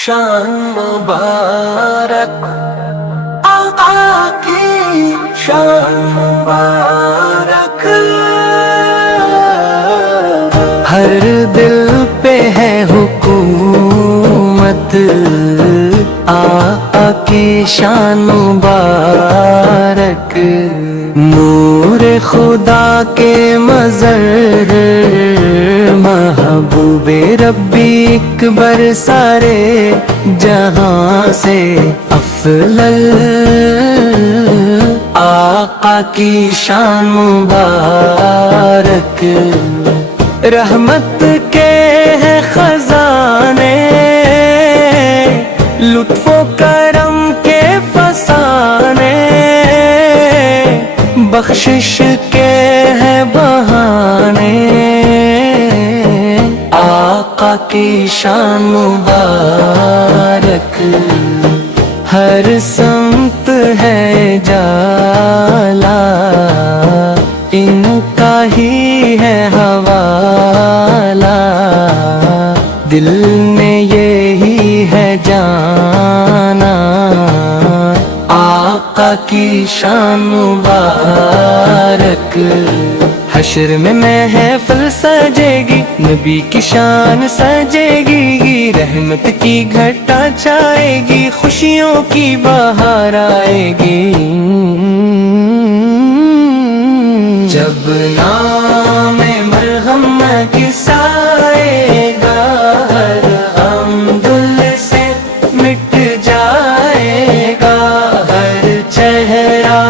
شان مبارک آقا کی شان مبارک، ہر دل پہ ہے حکومت آقا کی شان مبارک، نور خدا کے مظہر محبوب ربی اکبر سارے جہاں سے افضل آقا کی شان مبارک، رحمت کے ہیں خزانے، لطف و کرم کے فسانے، بخشش کے ہیں بہانے، آقا کی شان مبارک، ہر سمت ہے جالا ان کا ہی ہے حوالہ، دل میں یہی ہے جانا آقا کی شان مبارک، حشر میں محفل سجے گی، نبی کی شان سجے گی، رحمت کی گھٹا چھائے گی، خوشیوں کی بہار آئے گی، جب نام مرہم کسائے گا ہر غم دل سے مٹ جائے گا، ہر چہرہ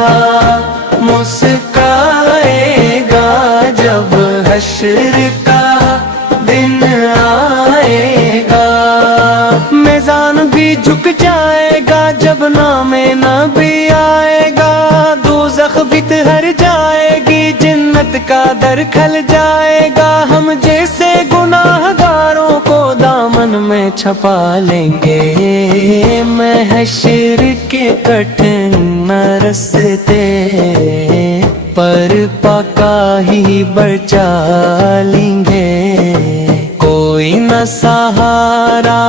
مسکرائے گا، جب حشر کا دن آئے گا، میزان بھی جھک جائے گا جب نام نبی آئے گا، دوزخ بھی تہر جائے گی، جنت کا در کھل جائے گا، ہم جیسے گناہ گاروں کو دامن میں چھپا لیں گے، محشر کے کٹھن رستے پر پکا ہی بچا لیں گے، کوئی نہ سہارا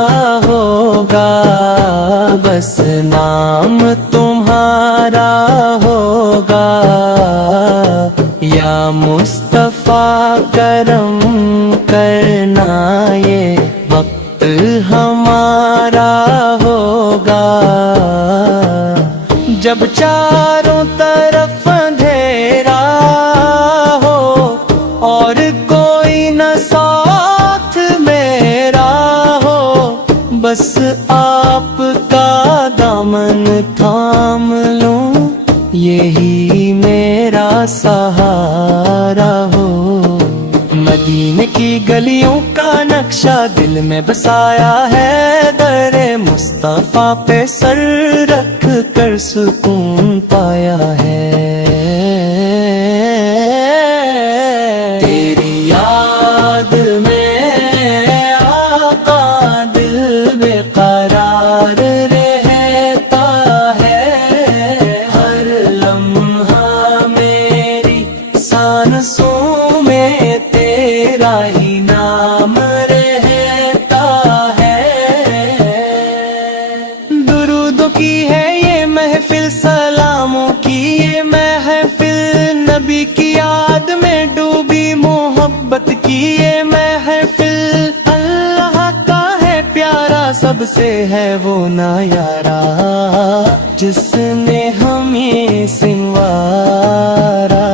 ہوگا، بس نام تمہارا ہوگا، یا مصطفیٰ کرم کرنا یہ وقت ہمارا ہوگا، جب چاروں طرف اندھیرا ہو اور کوئی نہ ساتھ میرا ہو، بس آپ کا دامن تھام لوں، یہی میرا سہارا ہو، مدینے کی گلیوں کا نقشہ دل میں بسایا ہے، در مصطفیٰ پہ سر رکھ کر سکون پایا ہے، تیری یاد میں آقا دل بے قرار رہتا ہے، ہر لمحہ میری سانسوں میں تیرا ہی نام رہتا ہے، درودوں کی ہے یہ محفل، سلاموں کی یہ محفل، نبی کی یاد میں ڈوبی محبت کی یہ محفل، اللہ کا ہے پیارا سب سے ہے وہ نیارا، جس نے ہمیں سنوارا،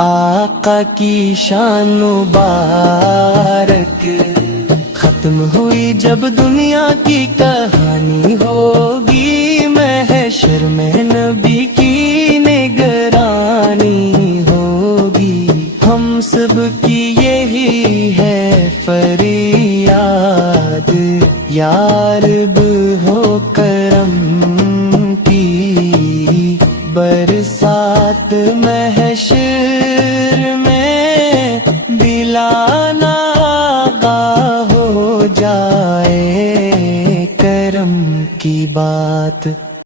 آقا کی شان مبارک، ختم ہوئی جب دنیا کی کہانی ہوگی، محشر میں نبی کی نگرانی ہوگی، ہم سب کی یہی ہے فریاد، یا رب ہو کرم کی برسات، محشر میں دلانا آغا ہو جائے کرم کی بات۔